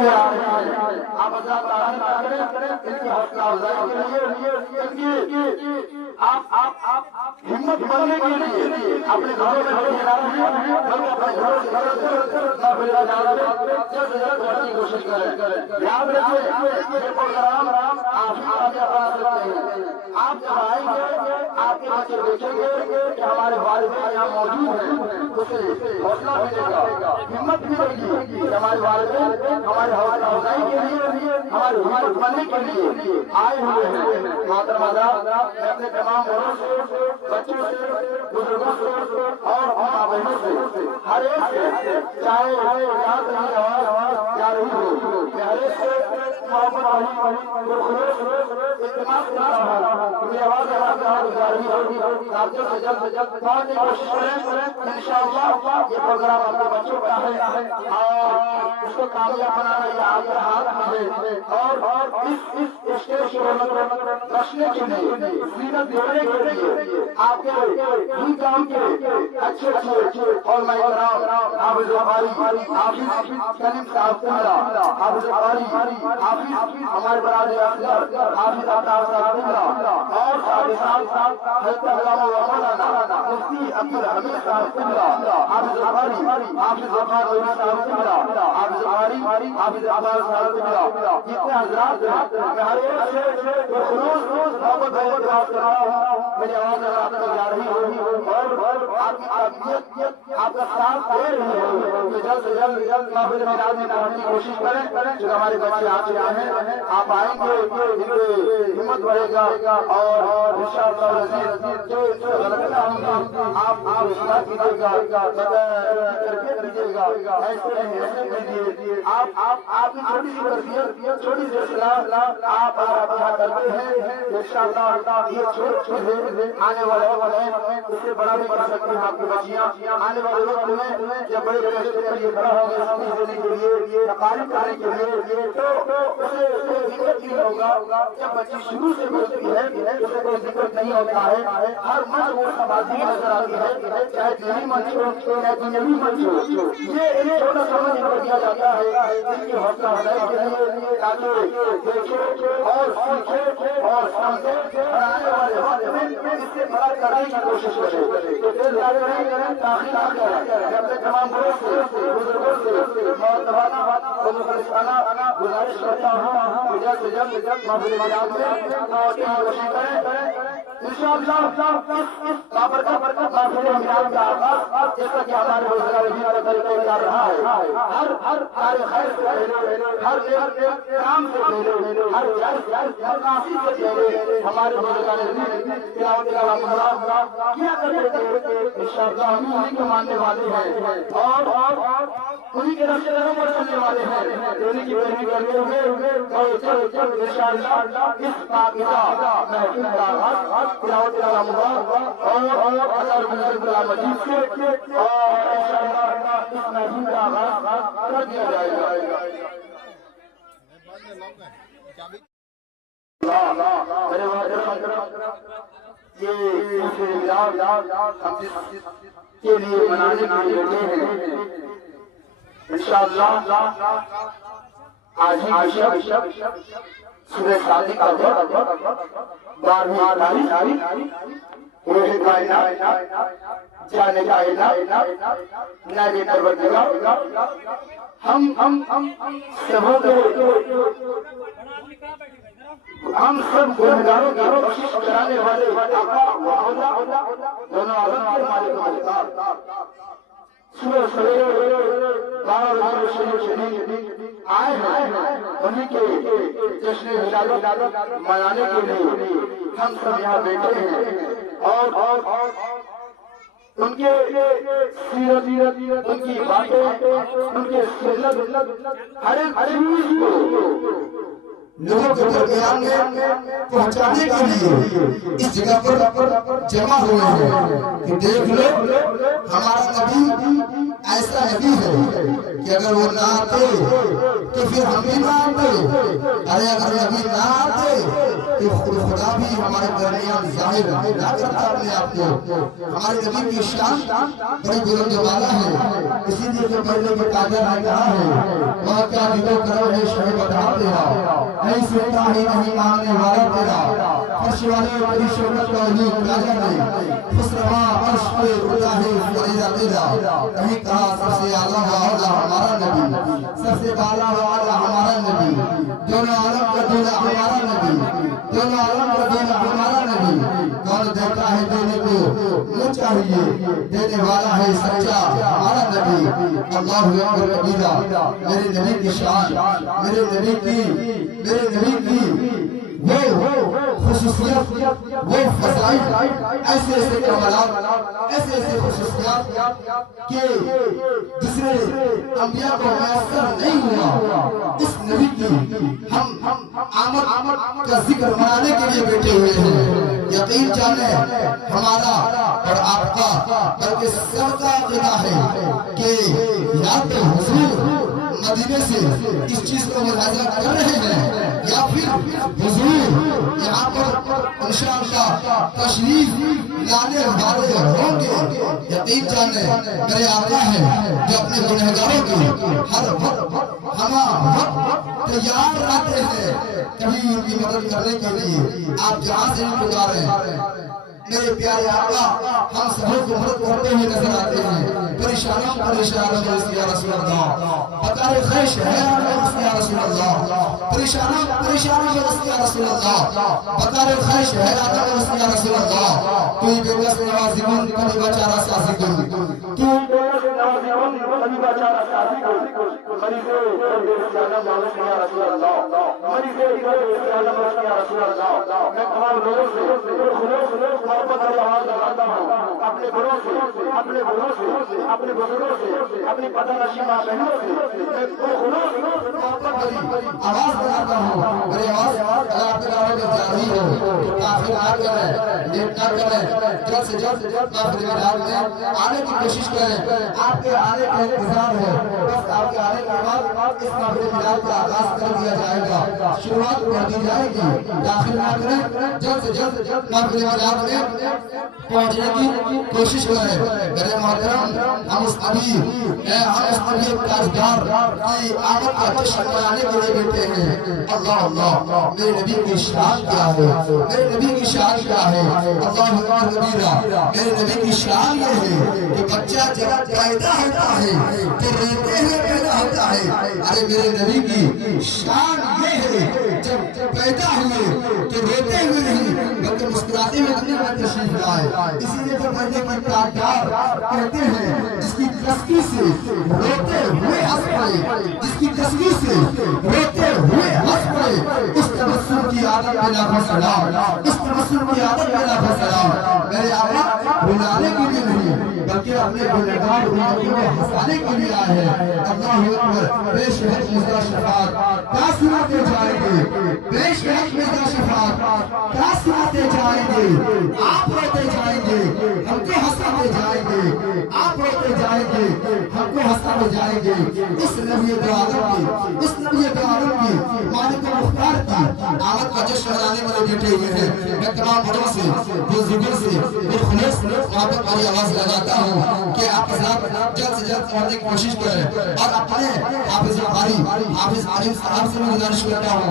हुए आप इनकी हौसला अफजाई के लिए आप हिम्मत बनने के लिए अपने घरों में की कोशिश करें। याद रखिए ये प्रोग्राम आप जब आएंगे आपके बच्चे देखेंगे कि हमारे वालिदैन यहाँ मौजूद हैं, उसे हौसला मिलेगा, हिम्मत मिलेगी। हमारे वालिदैन हमारे हौसला अफजाई के लिए, हमारी हिम्मत बनने के लिए आए हुए हैं। मोहतरमा मैं अपने तमाम बड़ों से, बच्चों से, बुजुर्गों से और माँ बहनों से हर एक से, चाहे यहाँ कहीं आवाज जा रही हो, हर एक से मोहब्बत इस्तेमाल कर रहा हूँ। मेरी आवाज जा रही होगी, आप जल्द से जल्द पहुंचने की कोशिश करें। इंशाअल्लाह ये प्रोग्राम अपने बच्चों का है और उसको कामयाब बनाना ये आपके हाथ में है। और इस स्टेज को रखने के लिए, सीरत देने के लिए आपके ही काम के अच्छे और मैं हाफिज बुखारी, हाफिज सलीम साहब कुमरा, हाफिज बुखारी, हाफिज हमारे बरादर असगर, हाफिज अतार साहब कुमरा और साथ ही साथ हज़रत अल्लामा व मौलाना मुफ्ती अब्दुल हमीद साहब कुमरा, हाफिज बुखारी, हाफिज अब्बास साहब कुमरा, हाफिज बुखारी, हाफिज अब्बास साहब कुमरा, जितने हजरात मैं हर एक से खुलूस मोहब्बत बात कर रहा हूँ। मेरी आवाज आपको जा रही होगी और आपकी तबीयत आपका साथ दे रही है। तो जल्द से जल्द महफिल में पहुंचने की कोशिश करें। जो हमारे बच्चे आ चुके हैं, आप आएंगे, इनकी हिम्मत बढ़ेगा और इंशाअल्लाह जो गलत आप सुधार कीजिएगा, दीजिएगा, ऐसे कीजिए। आपकी छोटी सी तरबियत, छोटी सी इस्लाह आप यहाँ करते हैं। इंशाअल्लाह ये छोटे आने वाले उससे बड़ा भी कर सकते हैं। आपकी बच्चियाँ आने वाले वक्त में जब बड़े बड़े बड़ा होंगे देने के लिए, तारीफ करने के लिए, तो उसे दिक्कत नहीं होगा। जब बच्ची शुरू से बोलती है उसे कोई दिक्कत नहीं होता है। हर मंच वो समाधि नजर आती है, चाहे दिल्ली मंच हो चाहे दुनियावी मंच हो। ये छोटा समझ दिया जाता है इसकी हौसला अफजाई के लिए, ताकि देखे और सीखे और समझे और आने वाले वक्त में इससे बड़ा करने की कोशिश करें। तो दिल लगे रहें, ताखीर ना करें। अपने तमाम बड़ों से, बुजुर्गों से गुजारिश करता हूँ जल्द से जल्द महफिल में कोशिश करें। इंशाअल्लाह का आगाज जैसा कि हमारे रोजगार कर रहा है, हर कार्य खैर से पहले, हर काम से पहले, हर काफी से पहले हमारे रोजगार किया करते थे। इंशाअल्लाह हम उन्हीं के मानने वाले हैं और उन्हीं के रस्ते पर चलने वाले हैं। उन्हीं की पैरवी करते हुए इंशाअल्लाह इस पाकिज़ा महफिल का आगाज तिलावत और मजीद से और इंशाअल्लाह इस महफिल का आगाज कर दिया जाएगा। ये के लिए मनाने के लिए हैं। इंशाअल्लाह आज ही सुबह शादी का वक्त 12वीं तारीख रोहे कायनात जाने कायनात नाज़े परवरदिगार हम सब गुनहगारों की बख्शिश कराने वाले दोनों आलम के मालिक सुबह सवेरे 12 शरीफ आए हैं। उन्हीं के जश्न विलादत मनाने के लिए हम सब यहाँ बैठे हैं और उनके सीरत, उनकी बातें, उनके हर एक चीज को लोगों के दरमियान में पहुंचाने के लिए इस जगह पर जमा हुए हैं कि देख लो हमारा नबी ऐसा नबी है कि अगर वो ना आते तो फिर हम भी ना आते। अरे अगर नबी ना आते कि खुदा भी हमारे दरमियान जाहिर ना करता अपने आप को। हमारे नबी की शान बड़ी बुलंद वाला है, इसीलिए जो पहले के कादर ने कहा है वह क्या निको करो है शहे बता तेरा, नहीं सुनता ही नहीं मांगने वाला तेरा। फर्श वाले बड़ी शोकत का वजूद राजा ने खुसरवा अर्श पे उड़ा है फरीदा तेरा। कहीं कहा सबसे आला वाला हमारा नबी, सबसे बाला वाला हमारा नबी, दोनों आलम का दूल्हा हमारा नबी, दोनों आलम का दूल्हा हमारा नबी। कौन देता है देने को मुझ चाहिए, देने वाला है सच्चा हमारा नबी। अल्लाहु अकबर कबीरा। मेरे नबी की शान, मेरे नबी की वो खुसूसियत, वो फज़ाइल, ऐसे ऐसे कमालात, ऐसे ऐसे खुसूसियात के दूसरे अंबिया को मैसर नहीं हुआ। इस नबी की हम आमद का जिक्र मनाने के लिए बैठे हुए हैं। यकीन जाने हमारा और आपका बल्कि सबका अक़ीदा है कि या तो हुजूर मदीने से इस चीज को मुलाहिजा कर रहे हैं या फिर हुजूर यहाँ पर इंशाअल्लाह तशरीफ लाने वाले होंगे। यकीन जाने मेरे आका है जो अपने गुनहगारों की हर वक्त तैयार रहते हैं कभी उनकी मदद करने के लिए। आप जहाँ से भी गुजारे मेरे प्यारे आका हम सबों को मदद करते हुए नजर आते हैं। परेशानियों या रसूल अल्लाह, बकार खैश है या रसूल अल्लाह, परेशानियों या रसूल अल्लाह, बकार खैश है या रसूल अल्लाह। कोई बेबस नवाज़िमन कभी बेचारा साजी को, तू बेबस नवाज़िमन कभी बेचारा साजी को, मरीज़ बेचारा मालिक या रसूल अल्लाह, मरीज़ बेचारा मालिक या रसूल अल्लाह। मैं तमाम लोगों से मोहब्बत और आवाज लगाता हूँ, अपने बड़ों से, अपने बुजुर्गों से, अपनी पतानशी माँ बहनों से मैं आवाज लगाता हूँ। मेरी आवाज आपके नाम में जारी हो, काफिर ना करें, लेट ना करें, जल्द से जल्द काफिर में आने की कोशिश करें। आपके आने का इंतजार है, बस आपके आने के बाद इस काफिर मिलाद का आगाज कर दिया जाएगा, शुरुआत कर दी जाएगी। दाखिल ना करें, जल्द से जल्द काफिर मिलाद में पहुंचने की कोशिश करें। मेरे मोहतरम हम उस नबी ताजदार की आमद का जश्न मनाने के लिए बैठे हैं। अल्लाह अल्लाह, मेरे नबी की शान क्या है, मेरे नबी की शान क्या है। अल्लाह अकबर कबीरा। मेरे नबी की शान ये है कि बच्चा जब पैदा होता है तो रोते हुए पैदा होता है। अरे मेरे नबी की शान ये है जब पैदा हुए तो रोते हुए नहीं बल्कि मुस्कुराते हुए दुनिया में तशरीफ लाए। इसीलिए तो मरने की तादाद कहते हैं जिसकी तस्वीर से रोते हुए हंस पड़े, जिसकी तस्वीर से रोते हुए हंस पड़े, उस तबस्सुम की आदत में लाखों सलाम, उस तबस्सुम की आदत में लाखों सलाम। मेरे आका रुलाने के लिए नहीं बल्कि अपने गुनहगार उम्मतों को हंसाने के लिए आए हैं। अल्लाह अकबर। बेशक मिज़्दा शफाअत क्या सुनाते जाएंगे, बेशक मिज़्दा शफाअत क्या सुनाते जाएंगे। आप रोते जाएंगे, हमको हंसाते जाएंगे, आप रोते जाएंगे, हमको हंसाते जाएंगे। इस नबी दो आलम की, इस नबी दो आलम की मालिक मुख्तार की आमद का जश्न मनाने वाले बैठे हुए हैं। मैं तमाम बड़ों से, बुजुर्गों से खुलूस मोहब्बत वाली आवाज लगाता हूँ कि आप जल्द से जल्द पहुंचने की कोशिश करें और अपने हाफिज बुखारी, हाफिज आलिम साहब से मैं गुजारिश करता हूँ,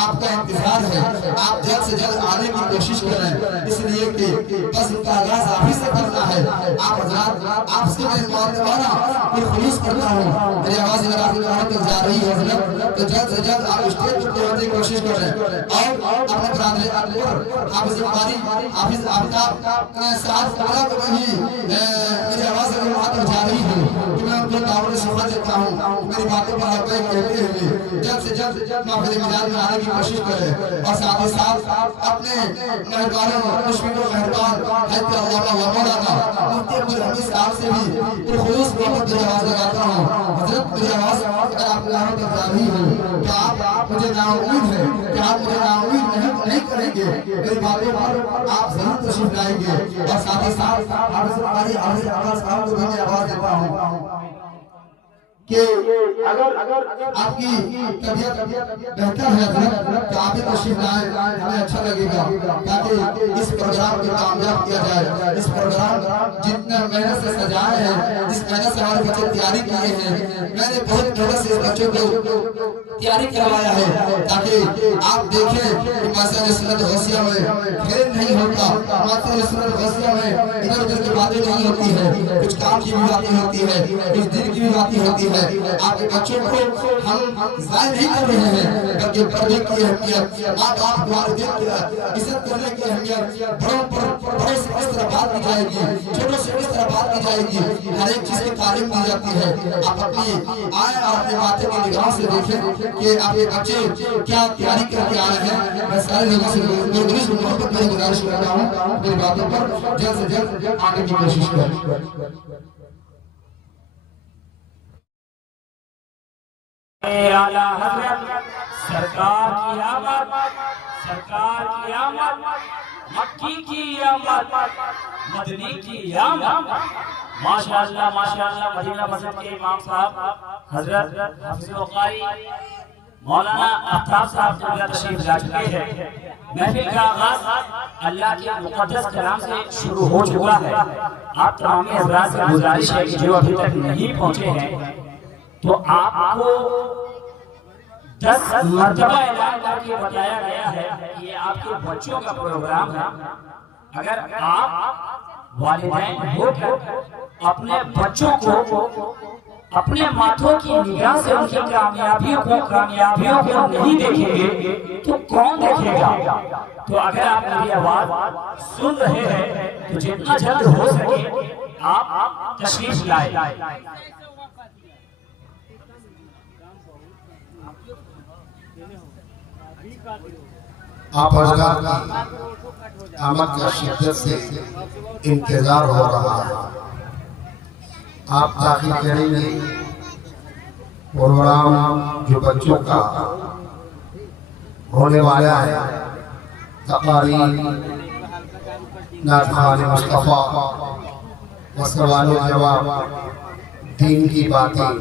आपका इंतजार है, आप जल्द से जल्द आने की कोशिश करें। इसलिए कि बस उनका आगाज आप ही से करना है। आप हजरात आपसे मैं दोबारा फिर खुलूस करता हूँ। मेरी आवाज अगर आपकी कानों तक जा रही है हजरत तो जल्द से जल्द आप स्टेज पर पहुंचने की कोशिश करें और अपने बरादरी हाफिज बुखारी, हाफिज आफ्ताब के साथ वाला को भी मेरी आवाज अगर वहां तक जा रही है तो मैं उनको दावत सुना देता हूँ। मेरी बातों पर आप कहते हुए जल्द से जल्द महफिल मिलाद में आने की कोशिश करें और साथ ही साथ अपने मेहरबानों मुश्किलों मेहरबान हैदर अल्लाह व मौलाना मुफ्ती अब्दुल हमीद साहब से भी खुलूस मोहब्बत की आवाज लगाता हूँ। हजरत मेरी आवाज अगर आप कानों तक जा रही है तो आप मुझे नाउम्मीद है कि आप मुझे नाउम्मीद नहीं करेंगे। मेरी बातों पर आप जरूर तशरीफ लाएंगे और साथ ही साथ हाफिज बुखारी, हाफिज अब्बास साहब को भी मैं आवाज देता हूँ कि अगर आपकी तबीयत बेहतर है तो आप भी तशरीफ लाएं, हमें अच्छा लगेगा ताकि इस प्रोग्राम को कामयाब किया जाए। इस प्रोग्राम जितना मेहनत से सजाए हैं, जिस मेहनत से हमारे बच्चे तैयारी किए हैं, मैंने बहुत मेहनत से इस बच्चों को तैयारी करवाया है ताकि आप देखें कि माशाअल्लाह सुन्नत गौसिया में खेल नहीं होता, माशाअल्लाह सुन्नत गौसिया में इधर उधर की बातें नहीं होती है, कुछ काम की भी बातें होती है, कुछ दिन की भी बातें होती है। आपके बच्चों को हम जाहिर नहीं कर रहे हैं, बल्कि पढ़ने की अहमियत, माँ बाप वालिदैन की इज्जत करने की अहमियत, बड़ों से किस तरह बात की जाएगी, छोटों से किस तरह बात की जाएगी, हर एक चीज की तालीम दी जाती है। आप अपनी आए और अपने माथे की निगाह से देखें कि आपके बच्चे क्या तैयारी करके आ रहे हैं। मैं सारे लोगों से मोहब्बत में गुजारिश करता हूँ अपनी बातों पर जल्द से जल्द आने की कोशिश करें। आला हज़रत सरकार की आमद, सरकार की आमद, मक्की की आमद, मदनी की आमद। माशाअल्लाह माशाअल्लाह मदीना मस्जिद के इमाम साहब हजरत हाफिज़ुल कारी मौलाना आफ्ताब साहब तशरीफ ला चुके हैं। महफिल का आगाज अल्लाह के मुक़द्दस कलाम से शुरू हो चुका है। आप तमाम हज़रात से गुजारिश है कि जो अभी तक नहीं पहुंचे हैं तो आपको 10 मर्तबा ऐलान करके बताया गया है कि ये आपके बच्चों का प्रोग्राम है। अगर आप वालिदैन होकर अपने बच्चों को अपने माथों की निगाह से उनकी कामयाबियों को नहीं देखेंगे तो कौन देखेगा। तो अगर आप मेरी आवाज सुन रहे हैं तो जितना जल्द हो सके आप तशरीफ लाए। आप हज़रात की आमद का शिद्दत से इंतजार हो रहा है। आप दाखिल करेंगे प्रोग्राम जो बच्चों का होने वाला है, तक़रीर, नात ख़ाने मुस्तफ़ा व सवाल जवाब, दीन की बातें,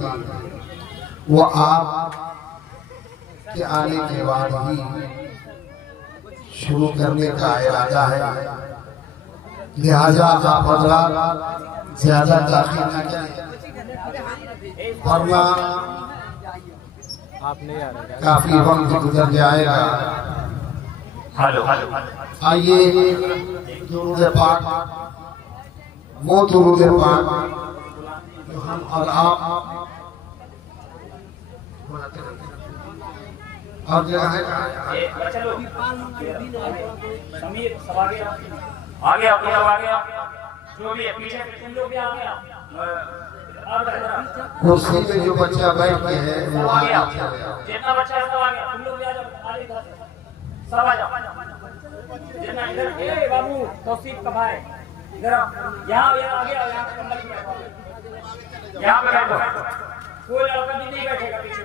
वो आप के आने के बाद ही शुरू करने का इरादा है। लिहाजा आप हज़रात ज्यादा दाखिल न करें वरना काफी वक्त गुजर जाएगा। आइए दुरूद पाक, वो दुरूद पाक जो हम और आप और जगह है जो भी पीछे तुम लोग भी आ गया। कुर्सी पे जो बच्चा बैठ के है वो आ गया, जितना बच्चा है सब आ गया। तुम लोग भी आ जाओ, आगे सब आ जाओ। जितना इधर ए बाबू तौसीफ का भाई इधर यहाँ आ गया, यहाँ कंबल में यहाँ पे बैठो। कोई लड़का भी नहीं बैठेगा पीछे।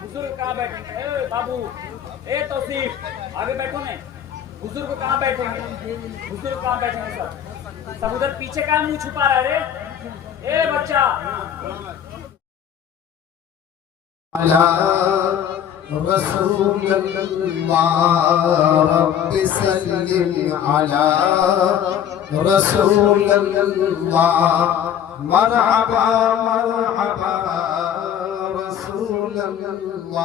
बुजुर्ग कहाँ बैठेंगे? ए बाबू, ए तौसीफ आगे बैठो। ने बुजुर्ग कहाँ बैठेंगे? बुजुर्ग कहाँ बैठेंगे? सब उधर पीछे का मुंह छुपा रहा है। ए बच्चा रब्बि सल्लिम अला रसूलिल्लाह, मरहबा मरहबा रसूलिल्लाह,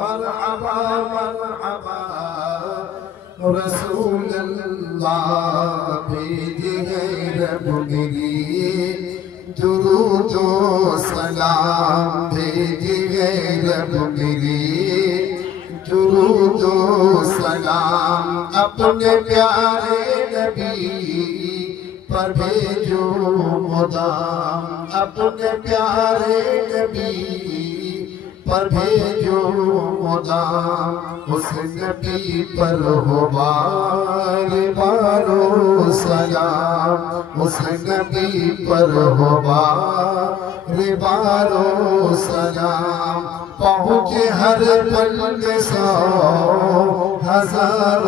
मरहबा मरहबा रसूलल्लाह। भेजिए रब मेरी दुरूद व सलाम, भेजिए रब मेरी दुरूद व सलाम। अपने प्यारे नबी पर भेजो मुदाम, अपने प्यारे नबी पर भेजो मुदाम। उस नबी पर हो बार बारो सलाम, उस नबी पर हो बार बारो सलाम। पहुँचे हर पल में 100,000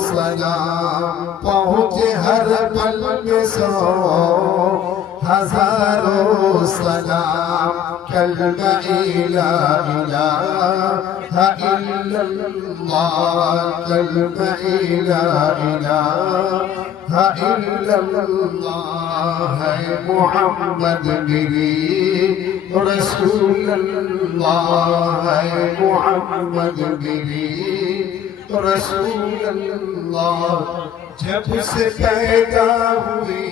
सलाम, पहुँचे हर पल में 100,000 हजारों सलाम कलमा ला इलाहा इल्लल्लाह कलमा ला इलाहा इल्लल्लाह है मोहम्मद मेरी रसूलल्लाह है मोहम्मद मेरी रसूलल्लाह जब से पैदा हुई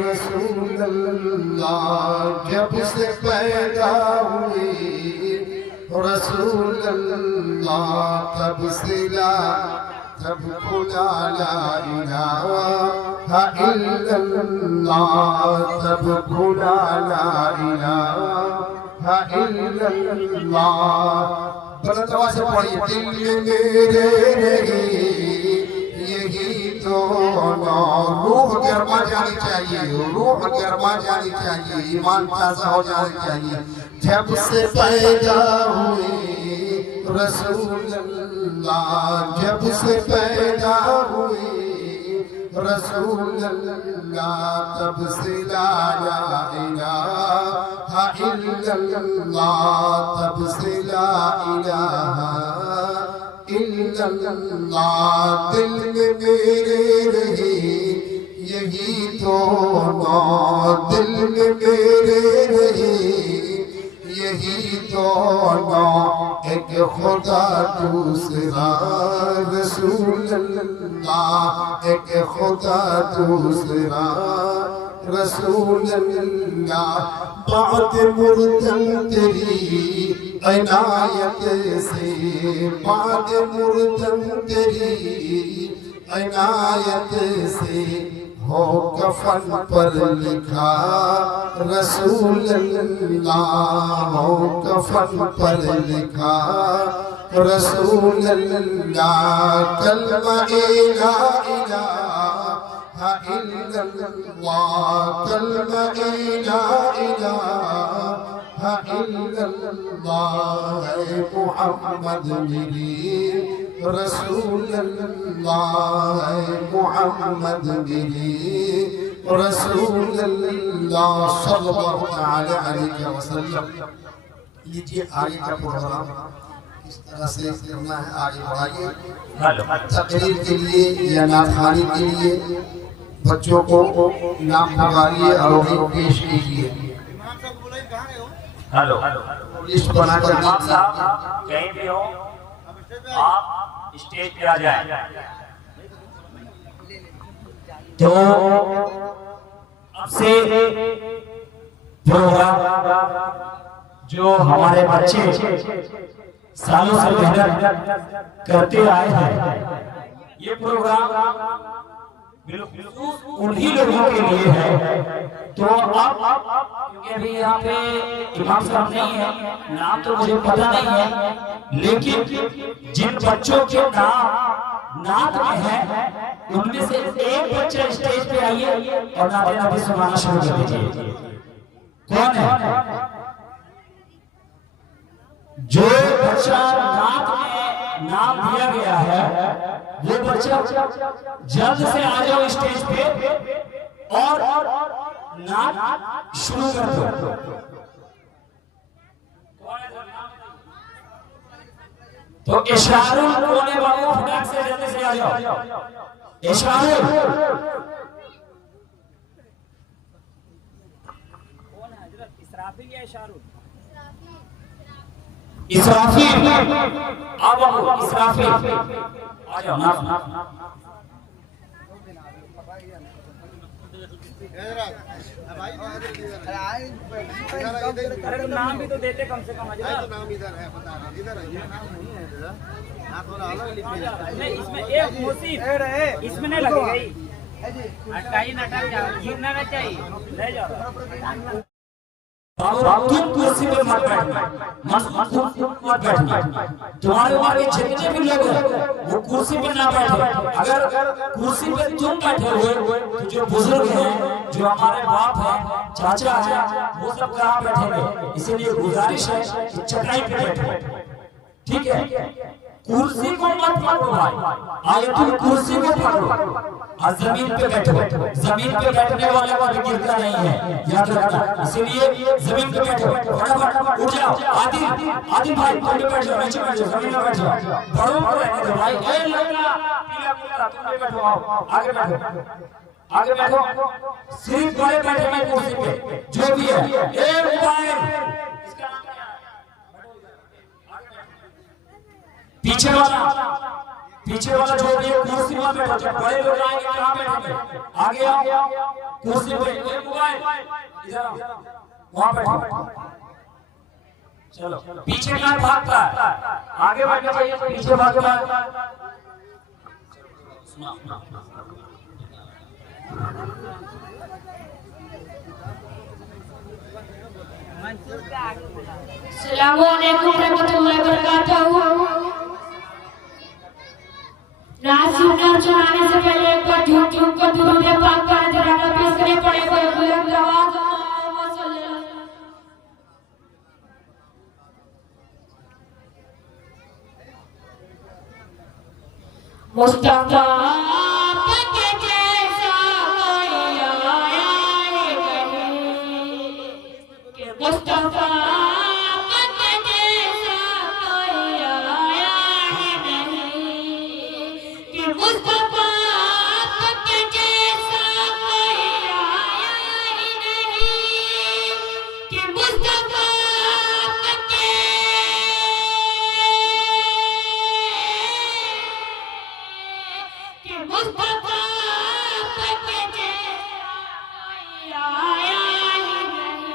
रसूलल्लाह जब से पैदा हुई रसूलल्लाह तब से तब खुदा ला इलाहा इल्लल्लाह तब खुदा ला इलाहा इल्लल्लाह बुलंद आवाज से पढ़िए दिल में मेरे यही तो रूह गरमा जानी चाहिए रूह गरमा जानी चाहिए ईमान ताज़ा हो जानी चाहिए जब से पैदा हुई रसूलल्लाह जब से पैदा हुई रसूलल्लाह तब से ला इलाहा इल्लल्लाह तब से ला इलाहा इल्लल्लाह दिल में मेरे रही यही तो दिल में मेरे रही यही तो एक खुदा दूसरा रसूलल्लाह एक खुदा दूसरा रसूलल्लाह बात मुर्तम तेरी इनायत से बात मुर्तम तेरी इनायत से हो कफन पर लिखा रसूलल्लाह हो कफन पर लिखा रसूलल्लाह कलमा ला इलाहा इल्लल्लाह कलमा ला इलाहा इल्लल्लाह है मोहम्मद मेरी रसूलल्लाह है मोहम्मद मेरी रसूलल्लाह सल्लल्लाहु अलैहि वसल्लम। लीजिए आगे का प्रोग्राम किस तरह से करना है आगे बढ़ाइए। तकरीर के लिए या नाथानी के लिए बच्चों को नाम पुकारिए और उन्हें पेश कीजिए। हेलो लिस्ट बनाकर इमाम साहब कहीं भी हो आप स्टेज पे आ जाए। तो अब से प्रोग्राम जो हमारे बच्चे सालों से मेहनत करते आए हैं ये प्रोग्राम बिल्कुल उन्हीं लोगों के लिए है। तो अब अभी यहाँ पे इमाम साहब नहीं है नाम तो मुझे पता नहीं है लेकिन जिन बच्चों के नाम नात में है उनमें से एक बच्चा स्टेज पे आइए और नाते नाते सुनाना शुरू कर दीजिए। कौन है जो बच्चा नात में नाम दिया गया है वो बच्चा जल्द से आ जाओ स्टेज पे और नात शुरू कर दो। तो इशारुल बोलने वालों फटाक से जल्दी से आ जाओ। इशारुल कौन है हजरत इसराफिल या इशारुल? इसराफिल अब इसराफिल आ जाओ ना। अरे तो नाम भी तो देते कम से कम हजरत। नाम इधर है बता रहे इधर नाम नहीं है इधर ना थोड़ा अलग लिखिए। नहीं इसमें एक मोसीफ इसमें नहीं लगेगा ही अटाई नटा गिरना नहीं चाहिए ले जाओ। तुम कुर्सी पे मत बैठना मत बैठना। तुम्हारे वाले जितने भी लोग हैं वो कुर्सी पे ना बैठे। अगर कुर्सी पे तुम बैठे हुए तो जो बुजुर्ग हैं जो हमारे बाप हैं चाचा हैं वो सब कहाँ बैठेंगे। इसीलिए गुजारिश है कि चटाई पे बैठो ठीक है। कुर्सी को मत पकड़ो भाई, आयतुल कुर्सी को पकड़ो और जमीन पे बैठो। जमीन पे बैठने वाला कभी गिरता नहीं है, याद रखना। इसीलिए जमीन पे बैठो, फटाफट उठ जाओ। आदिल भाई तुम बैठ जाओ, नीचे बैठ जाओ, जमीन पे बैठ जाओ। बड़ों को रहने दो भाई। ए लड़का पीला कुत्ता तुम भी बैठो, आओ आगे बैठो, आगे बैठो। सिर्फ बड़े बैठे हैं कुर्सी पे, जो भी है। ए मोबाइल पीछे वाला जो भी है कुर्सी पर बैठो। जब बड़े लोग आएंगे कहां बैठेंगे? आगे आओ कुर्सी पे। मोबाइल इधर आओ, वहां बैठो। चलो पीछे कहां भागता है? आगे बैठना चाहिए, पीछे भागे। अस्सलामु अलैकुम रहमतुल्लाहि व बरकातहू। नाज़ सुनाने से पहले एक बार झूम कर दुरूद पाक का नजराना पेश करने पड़ेगा। बुलंद आवाज मुस्तफा के जैसा कोई आया नहीं, कि मुस्तफा के जैसा कोई आया नहीं, कि मुस्तफा के जैसा कोई आया नहीं, कि मुस्तफा मुस्तफा के जैसा कोई आया ही नहीं।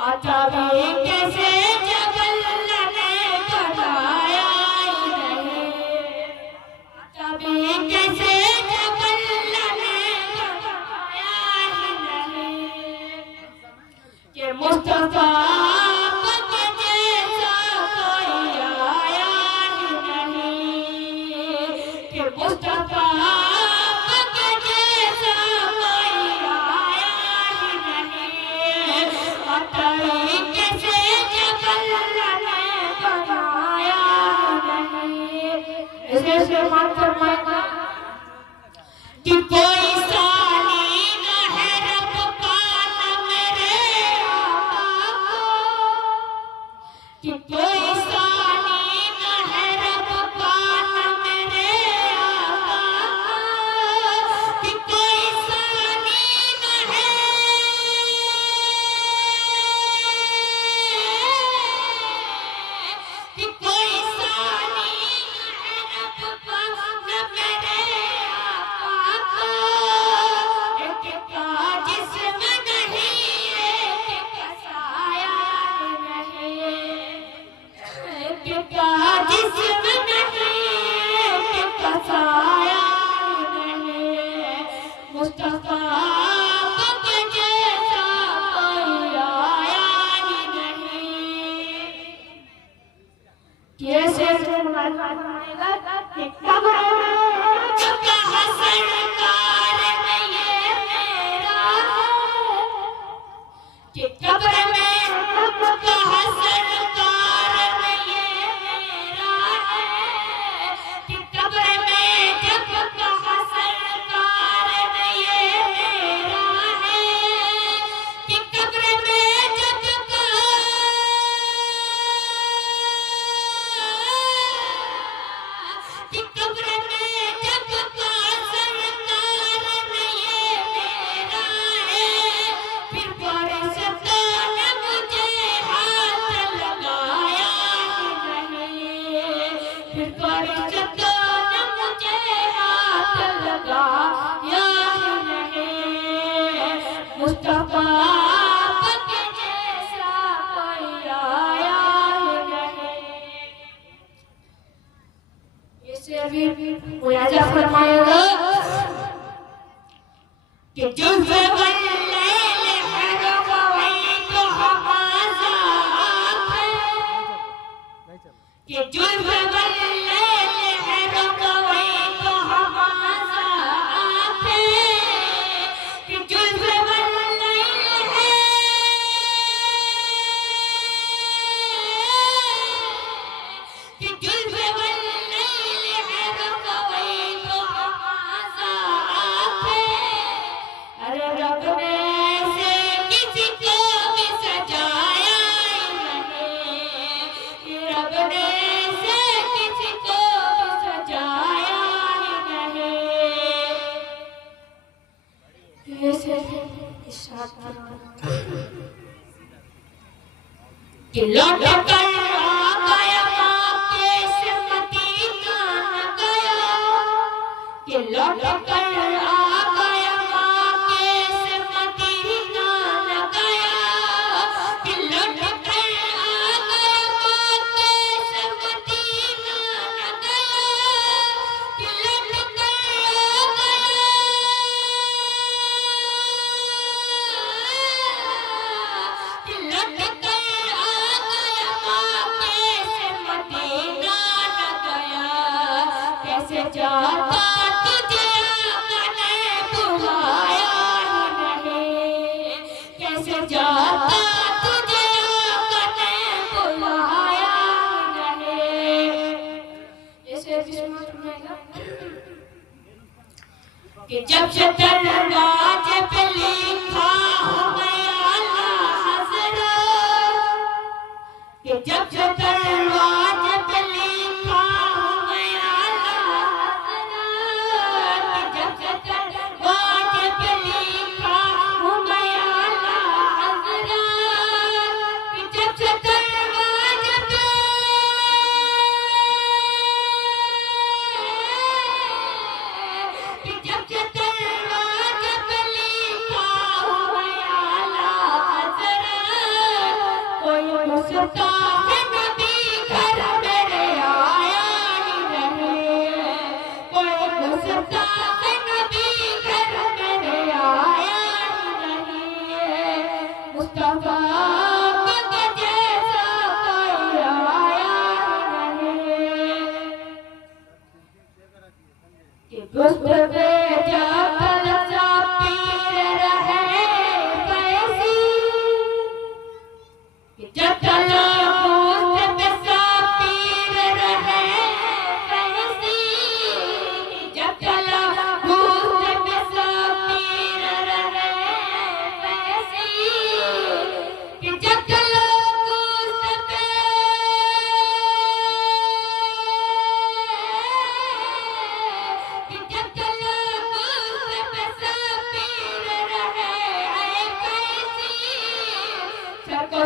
आता भी कैसे जबल ने बनाया ही नहीं, आता भी कैसे जबल ने बनाया ही नहीं, कि मुस्तफा के जैसा कोई आया ही नहीं, कि मुस्तफा के जैसा कोई आया ही नहीं। अतई कैसे जबल ने बनाया ही नहीं। इसे मत फरमाएगा कि कोई सानी न है रब का न मेरे आका को, कि कोई सानी न है रब का न मेरे आका को, कि कोई सानी न है, कि कोई सानी न है रब का न मेरे आका को। एक का जिस्म नहीं, एक का साया नहीं, एक का जिस्म नहीं, एक का साया नहीं। मुस्तफा के जैसा कोई आया ही नहीं। कैसे कब्र कहाँ सरकार में ये मेरा है, कि कब्र में कहाँ सरकार में ये मेरा है, कि कब्र में जब कहाँ सरकार में ये मेरा है, कि कब्र में जब कि कब्र में जब का सरकार में ये मेरा है, फिर फरिश्तों ने मुझे हाथ लगाया ही नहीं, फिर फरिश्तों ने मुझे हाथ लगाया ही नहीं। मुस्तफा के जैसा कोई आया ही नहीं। इसे अभी मुलाजा फरमाएगा कि जुल्फ़े वल्लैल हरम वही हमाज़ा है, कि जुल्फ़े वल्लैल हरम वही हमाज़ा है, कि जुल्फ़े वल्लैल है, कि जुल्फ़े अपने से किसी को भी सजाया ही नहीं। ऐसे इशारा कि लौट कर आ गया के से मदीना न गया, कि लौट कर आ गया के से मदीना न गया, कि लौट कर आ गया के से मदीना न गया, कि लौट कर आ गया, कि लौट कर कैसे जाता तुझे मैंने बुलाया नहीं, कैसे जाता तुझे मैंने बुलाया नहीं। ऐसे कि जब से दरवाजे पे लिखा हो गया हज़रत, कि जब से दरवाजे पे लिखा हो गया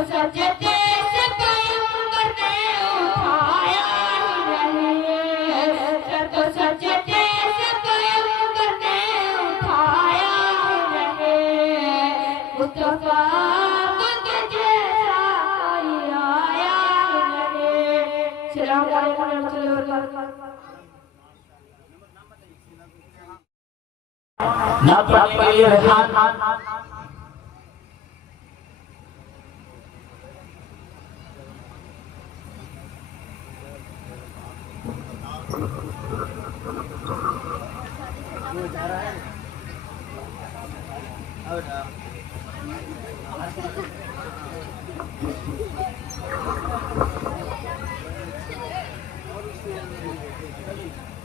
सजदे से पैगंबर ने उठाया नहीं, सर को सजदे से पैगंबर ने उठाया नहीं, मुस्तफा खुद जैसा कोई आया नहीं। सलाम अलैकुम रहमतुल्लाहि व बरकातहू। ना पढ़ने के लिए रेहान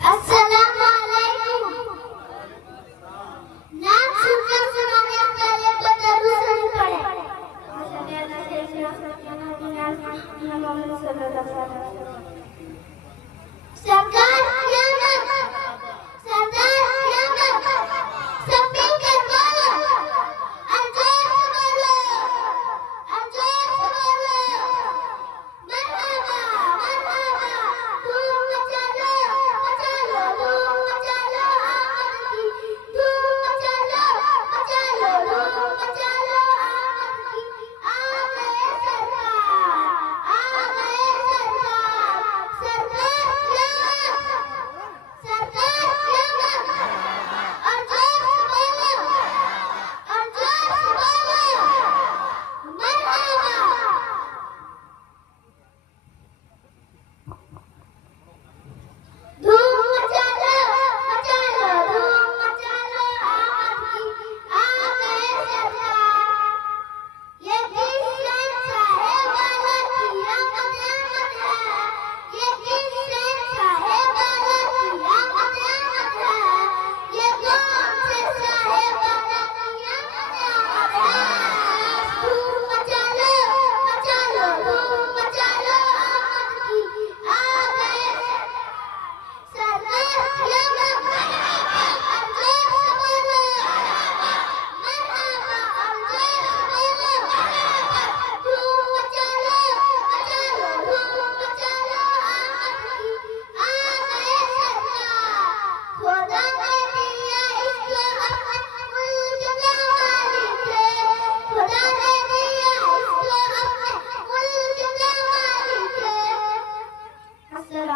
अस्सलाम वालेकुम। नाम सुनकर सुनाने पहले तो दरूद शरीफ पढ़े। सरकार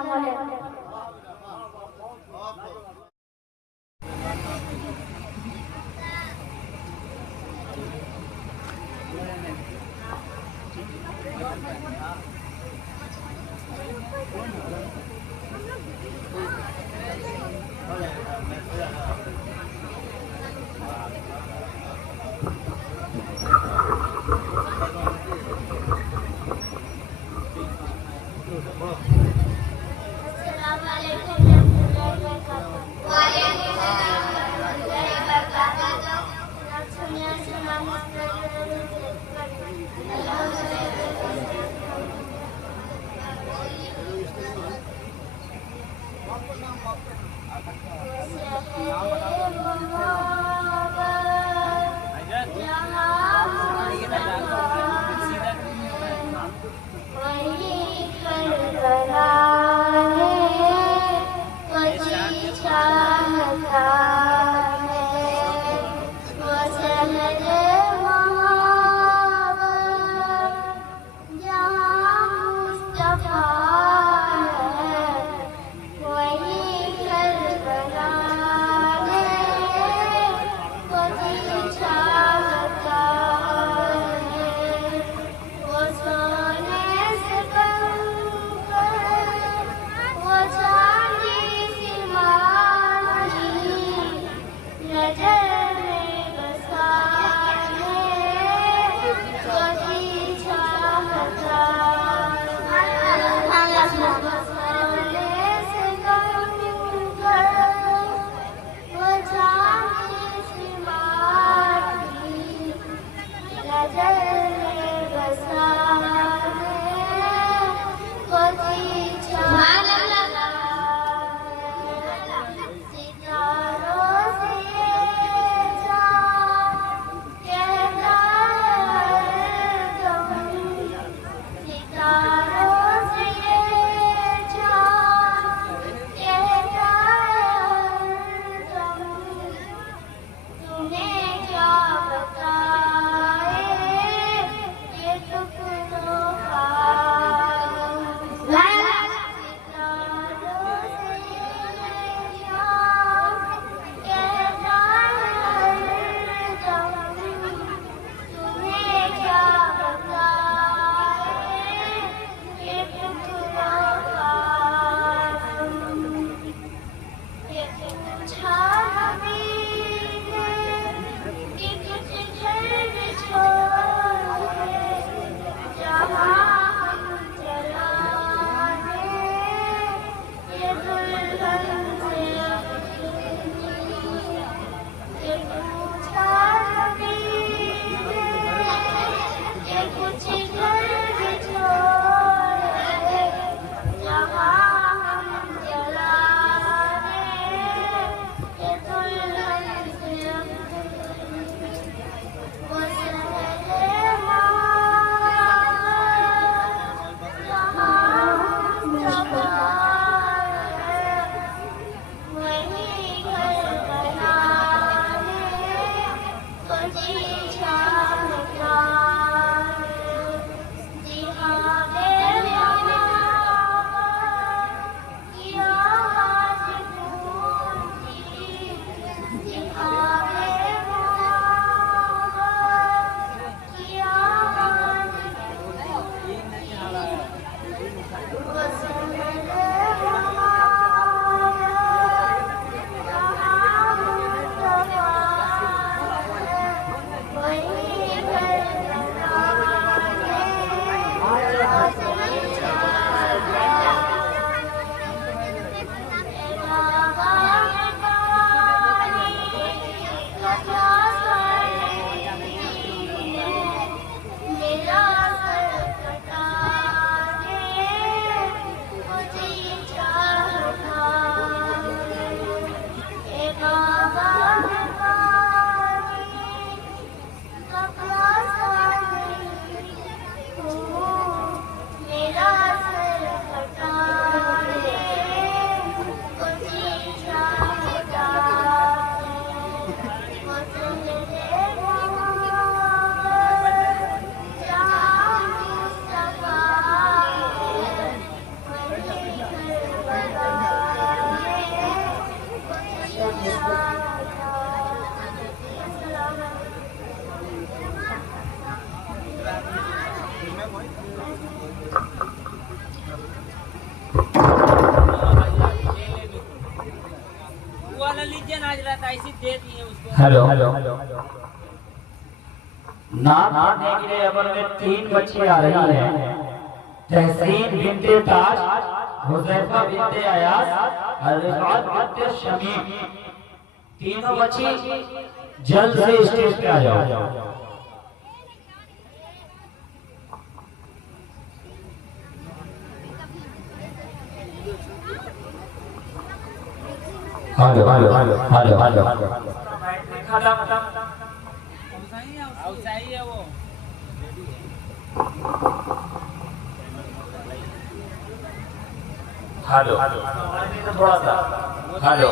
अस्सलाम वालेकुम। हेलो नाम पढ़ने के लिए अबर में 3 बच्ची आ रही हैं। तहसीन बिनते ताज, हुज़ैफा बिनते अयास और रिफात बिनते शमीम। तीनों बच्ची जल्द से स्टेज पे आ जाओ। Hello hello hello hello hello थोड़ा सा हेलो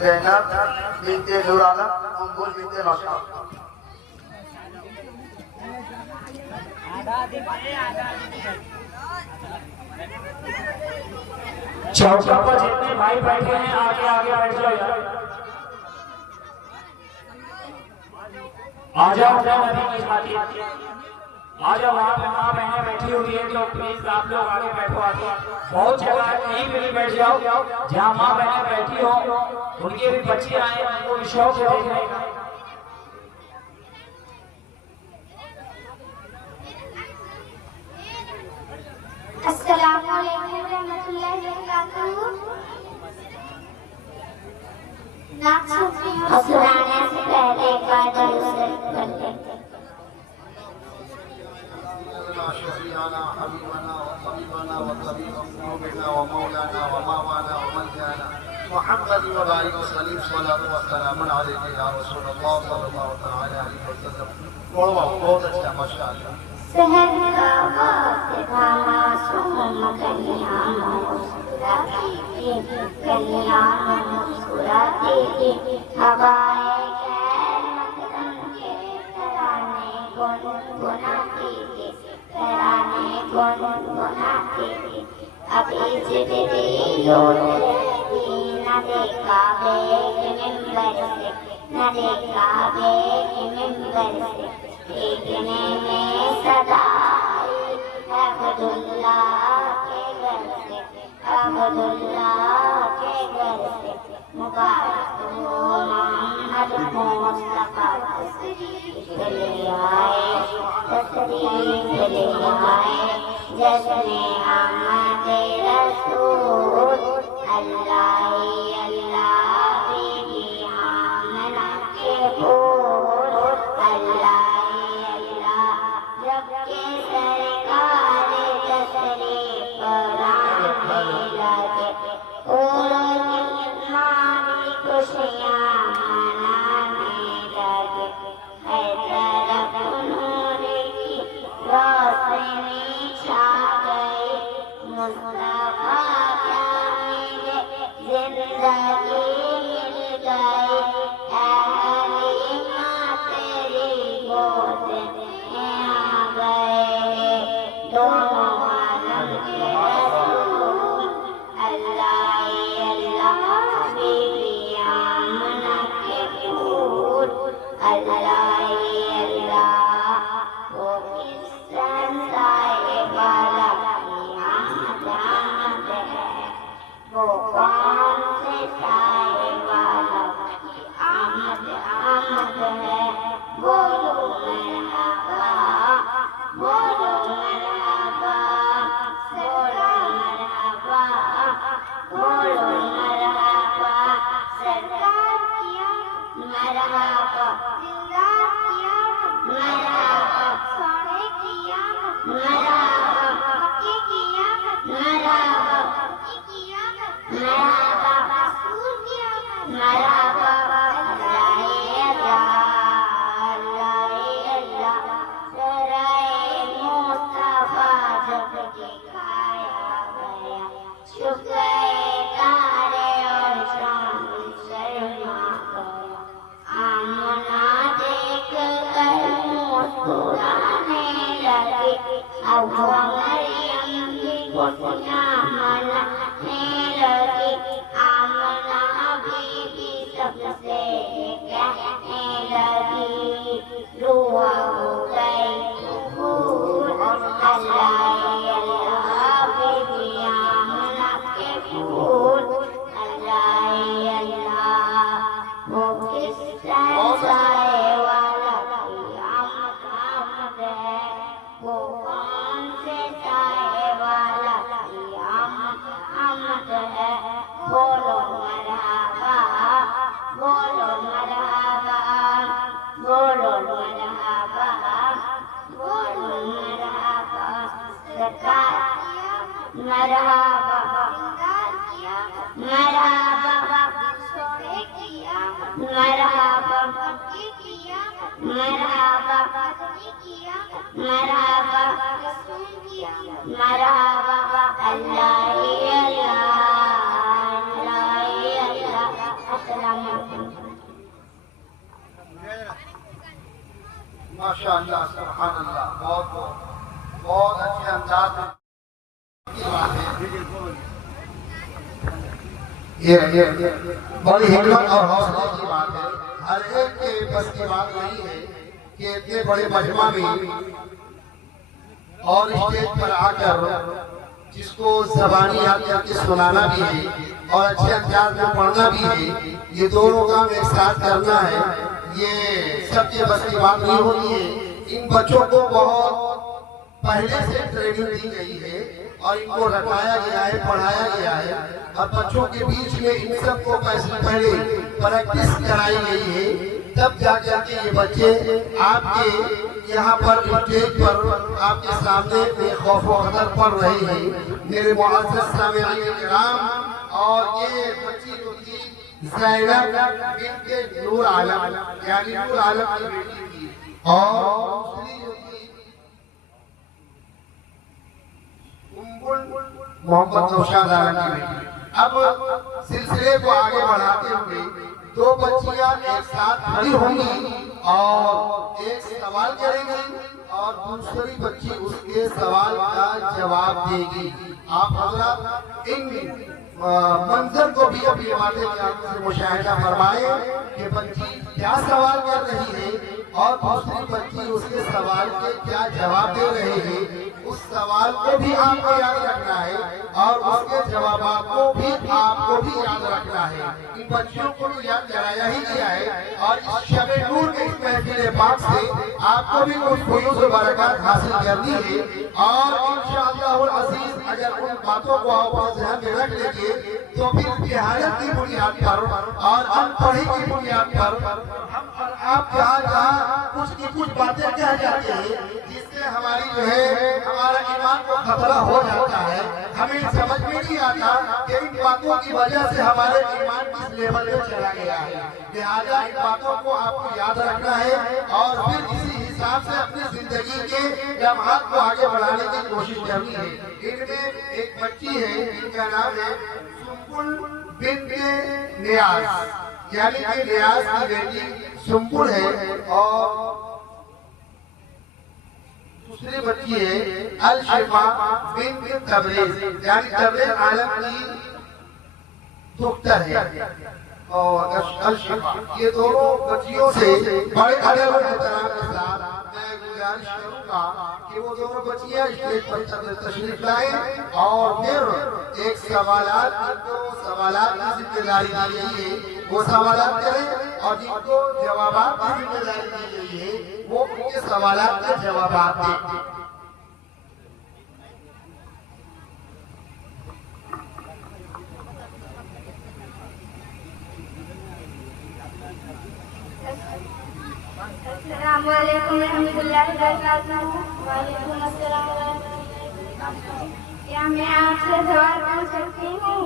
ज़ैनब बिनते नूराना, उम्मुल बिनते नौशा। चौका पर जितने भाई बैठे हैं आगे आगे बैठ जाओ। आ जाओ नदी की छाती, आ जाओ। वहाँ पे माँ बहनें बैठी हुई है तो प्लीज आप लोग आगे बैठो। आगे बहुत जगह कहीं पे भी बैठ जाओ जहाँ माँ बहनें बैठी हो, उनके भी बच्चे आए, उनको भी शौक है देखने का। अस्सलाम वालेकुम रहमतुल्लाहि व बरकातहू। सुनाने से पहले एक बार दरूद शरीफ पढ़ लेते। शफीआना हबीबना व तबीबना व तबीब क़ुलूबिना व मौलाना व मावाना व मलजाना मुहम्मद व बारिक व सलीम सल्लल्लाहु व सलाम अलैहि या रसूलल्लाह सल्लल्लाहु अलैहि वसल्लम। बहुत अच्छा माशाअल्लाह। सहर का वक्त था मासूम कन्या मुस्कुराती थी, कन्या मुस्कुराती थी। हवाएं गैर मकदम के तराने गुनगुनाती थी, तराने गुनगुनाती थी। अभी जिंदगी लौट रही न देखा बेग मिंबर से, न देखा बेग मिंबर से। देखने में सदाई अब्दुल्ला के घर से, अब्दुल्ला के घर से। मुबारक हो मोहम्मद मुस्तफा तशरीफ ले आए, तशरीफ ले आए। अल्लाह वो किस संसाए वाला की आमद आमद है, वो कौन से साए वाला की आमद आमद है। बोलो मरहबा, बोलो मरहबा, बोलो मरहबा, बोलो मरहबा, सरकार किया मरहबा, दिलदार किया मरहबा, सोने किया मरहबा, पक्की किया मरहबा, पक्की किया मरहबा, रसूल किया मरहबा। छुप गए तारे और शाम शर्मा गया, आमना देख कर मुस्कुराने लगे, अब वो मरियम की खुशियाँ मनाने लगी। आमना बीबी सबसे कहने लगी, रुआ हो गई फूल अल्लाह बीबी आमना के फूल, अल्लाह वो किस संसाए वाला की आमद आमद है, वो कौन से साए वाला की आमद आमद है। बोलो मरहबा, बोलो मरहबा, बोलो मरहबा, बोलो मरहबा, सरकार मरहबा, मरहबा, सोने किया मरहबा, पक्की किया मरहबा, पक्की किया मरहबा, रसूल किया मरहबा। अल्लाह अल्लाह अल्लाह। अस्सलाम वालेकुम। माशाअल्लाह, सुभान अल्लाह, बहुत बहुत अच्छे अंदाज में की बात है। ये बड़ी हिम्मत और हौसले की बात है। हर एक के बस की बात नहीं है कि इतने बड़े मजमा में और स्टेज पर आकर जिसको ज़बानी याद करके सुनाना भी है और अच्छे अंदाज में पढ़ना भी है, ये दोनों काम एक साथ करना है, ये सबके बस की बात नहीं होती है। इन बच्चों को बहुत पहले से ट्रेनिंग दी गई है और इनको रटाया गया है, पढ़ाया गया है और बच्चों के बीच में इन सबको पहले प्रैक्टिस कराई गई है, तब जाकर के ये बच्चे आपके यहाँ पर स्टेज पर आपके सामने में खौफ व खतर पढ़ रहे हैं। मेरे मुअज़्ज़ज़ सामिईन किराम, और ये बच्ची जो थी ज़ैनब बिन्ते नूर आलम, यानी नूर आलम की बेटी थी, और दूसरी जो थी मोहम्मद नौशाद आलम की बेटी। अब सिलसिले को आगे बढ़ाते हुए दो बच्चियां एक साथ खड़ी होंगी और एक सवाल करेंगी और दूसरी बच्ची उसके सवाल का जवाब देगी। आप हज़रात इन मंजर को भी अपनी बातें से मुशाहिदा फरमाए कि बच्ची क्या सवाल कर रही है और दूसरी बच्ची उसके सवाल के क्या जवाब दे रहे हैं। उस सवाल को भी आपको याद रखना है और उसके जवाब को भी आपको भी याद रखना है। इन बच्चियों को तो याद कराया ही गया है और इस शब नूर के इस महफिल पाक से आपको भी कुछ फयूज़ व बरकत हासिल करनी है और इंशाअल्लाहुल अज़ीज़ अगर उन बातों को आप अपने ज़हन में रख लेंगे तो फिर जहालत की बुनियाद पर और अनपढ़ी की बुनियाद पर हम और आप जहाँ कुछ की कुछ बातें कह जाते हैं जिससे हमारी जो है हमारा ईमान को खतरा हो जाता है। हमें समझ में नहीं आता कि इन बातों की वजह से हमारे ईमान किस लेवल पे चला गया है। लिहाजा इन बातों को आपको याद रखना है और फिर इसी हिसाब से अपनी जिंदगी के लम्हात को आगे बढ़ाने की कोशिश करनी है। इनमें एक बच्ची है जिनका नाम है सुम्बुल बिन्ते नियाज, यानी कि नियाज की बेटी सुम्बुल है, और दूसरी बच्ची है अल शिफा बिन्त तबरेज, यानी तबरेज आलम की डॉक्टर है। और अल-शिफा, ये दोनों बच्चियों से बड़े अदब और एहतराम के साथ मैं गुजारिश करूंगा कि वो दोनों बच्चियां स्टेज पर तशरीफ लाएं और फिर एक सवालात की जिम्मेदारी दी गई है वो सवालात करें और जिनको जवाबात की जिम्मेदारी दी गई है वो उनके सवालात के जवाबात दें। अस्सलामुअलैकुम रहमतुल्लाहि व बरकातहू। वालेकुम अस्सलाम व रहमतुल्लाहि व बरकातहू। क्या मैं आपसे सवाल पूछ सकती हूँ?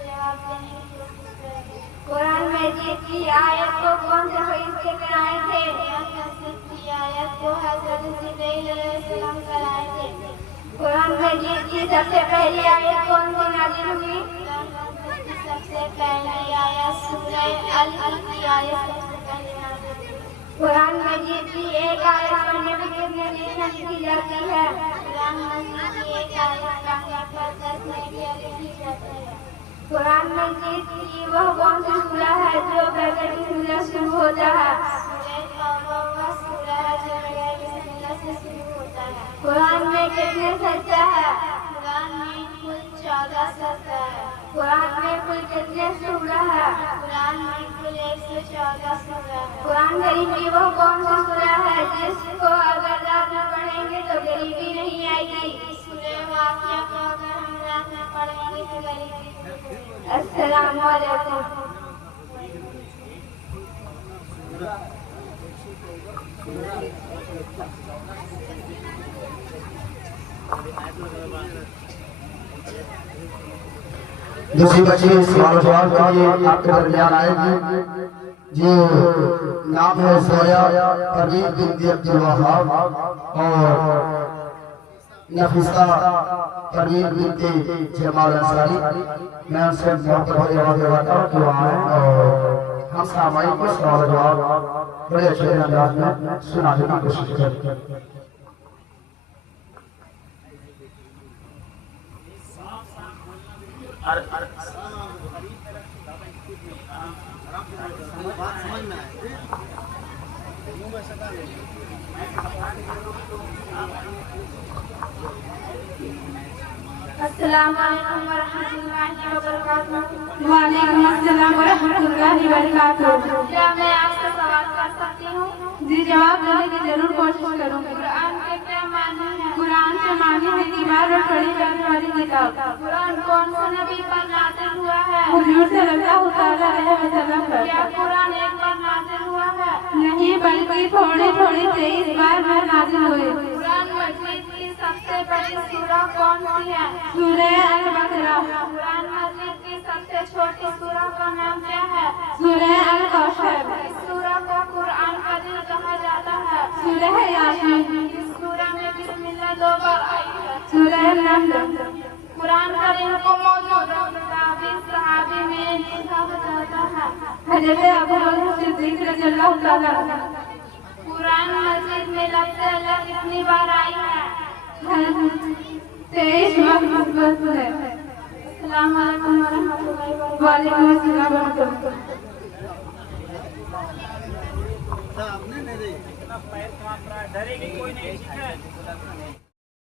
जवाब देने की कोशिश करें। कुरान मजीद की आयत को कौन से फरीद से कराए थे? की आयत को हज़रत जिब्रील अलैहिस्सलाम कराए थे। कुरान मजीद की सबसे पहली आयत कौन सी नाज़िल हुई? सबसे पहली आयत सूरह अल-अल की आयत सबसे पहली नाज़िल हुई। कुरान मजीद की एक आयत पढ़ने में कितने दिन लिखी जाती है? कुरान मजीद की एक आयत पढ़ने पर 10 मिनट लिखी जाती है। कुरान मजीद की वह कौन सी सूरह है जो बगैर बिस्मिल्लाह से शुरू होता है? सूरह तौबा वह सूरह है जो बगैर बिस्मिल्लाह से शुरू होता है। कुरान में कितने सजदा है? कुरान में कुल 14 सजदा है। कुरान में कुल कितने सूरह है? कुरान में कुल 114 सूरह है। कुरान करीम की वो कौन सी सूरह है जिसको अगर रात में पढ़ेंगे तो गरीबी नहीं आएगी? सूरह वाक़िया को अगर हम रात में पढ़ेंगे तो गरीबी। अस्सलामु अलैकुम। दूसरी बच्ची सवाल जवाब के लिए आपके दरमियान आएगी जो नाम है जोया परवीन बिनती अब्दुल वहाब और नफीसा परवीन बिनती जमाल अंसारी। मैं उनसे बहुत बहुत जवाब देवाता हूँ कि वहाँ और हम सामाई को सवाल जवाब बड़े अच्छे अंदाज में सुनाने की कोशिश करें। अस्सलाम वालेकुम व रहमतुल्लाहि व बरकातहू। वालेकुम अस्सलाम व रहमतुल्लाहि व बरकातहू। क्या मैं आपसे सवाल कर सकती हूँ? जी जवाब देने की जरूर कोशिश करूंगी। कुरान के क्या मानी है? कुरान के मानी है दीवार पर पढ़ी जाने वाली किताब। कुरान कौन से नबी पर नाज़िल हुआ है? हुजूर सल्लल्लाहु अलैहि वसल्लम पर। क्या कुरान एक बार नाज़िल हुआ है? नहीं बल्कि थोड़ी थोड़ी 23 बार में नाज़िल हुए। कुरान मजीद की सबसे बड़ी सूरह कौन सी है? सूरह अल-बकरा। कुरान मजीद की सबसे छोटी सूरह का नाम क्या है? सूरह अल-कौसर। इस सूरह को कुरान का दिल कहा जाता है। सूरह यासीन। इस सूरह में बिस्मिल्लाह 2 बार आई है। सूरह नम्ल। कुरान करीम को मौजूद सहाबी में लिखा जाता है। हज़रत अबू बकर सिद्दीक़ रज़ियल्लाहु ताला अन्हु। कुरान मजीद में लफ्ज़ अल्लाह कितनी बार आई है? 23 बार है। अस्सलाम वालेकुम व रहमतुल्लाहि व बरकातहू। वालेकुम अस्सलाम व रहमतुल्लाह। पैर कहाँ पर डरेगी कोई नहीं, ठीक है।